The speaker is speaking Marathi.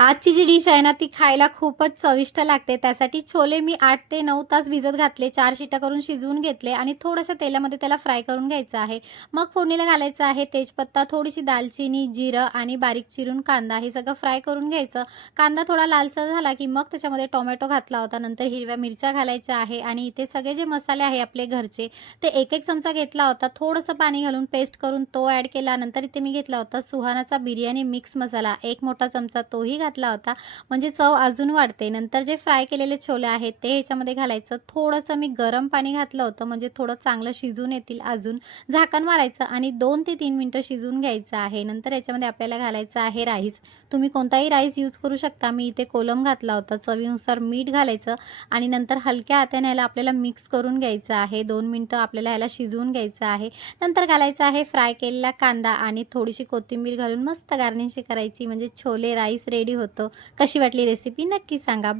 आजची जी डिश आहे ना, ती खायला खूपच चविष्ट लागते. त्यासाठी छोले मी 8 ते 9 तास भिजत घातले. 4 शिट्ट्या करून शिजवून घेतले आणि थोड्याशा तेलामध्ये त्याला फ्राय करून घ्यायचं आहे. मग फोडणीला घालायचं आहे तेजपत्ता, थोडीशी दालचिनी, जिरं आणि बारीक चिरून कांदा हे सगळं फ्राय करून घ्यायचं. कांदा थोडा लालसर झाला, की मग त्याच्यामध्ये टोमॅटो घातला होता. नंतर हिरव्या मिरच्या घालायच्या आहे आणि इथे सगळे जे मसाले आहे आपले घरचे, ते 1-1 चमचा घेतला होता. थोडंसं पाणी घालून पेस्ट करून तो ॲड केला. नंतर इथे मी घेतला होता सुहानाचा बिर्याणी मिक्स मसाला 1 मोठा चमचा तोही घातला होता. म्हणजे चव अजून वाढते. नंतर जे फ्राय केलेले छोले आहेत ते ह्याच्यामध्ये घालायचं. थोडंसं मी गरम पाणी घातलं होतं म्हणजे थोडं चांगलं शिजून येतील अजून. झाकण मारायचं आणि 2 ते 3 मिनिटं शिजवून घ्यायचं आहे. नंतर याच्यामध्ये आपल्याला घालायचं आहे राईस. तुम्ही कोणताही राईस यूज करू शकता. मी इथे कोलम घातला होता. चवीनुसार मीठ घालायचं आणि नंतर हलक्या हाताने ह्याला आपल्याला मिक्स करून घ्यायचं आहे. 2 मिनिटं आपल्याला ह्याला शिजवून घ्यायचं आहे. नंतर घालायचा आहे फ्राय केलेला कांदा आणि थोडीशी कोथिंबीर घालून मस्त गार्निशिंग करायची म्हणजे छोले राईस रेडी होतो. कशी वाटली रेसिपी नक्की सांगा.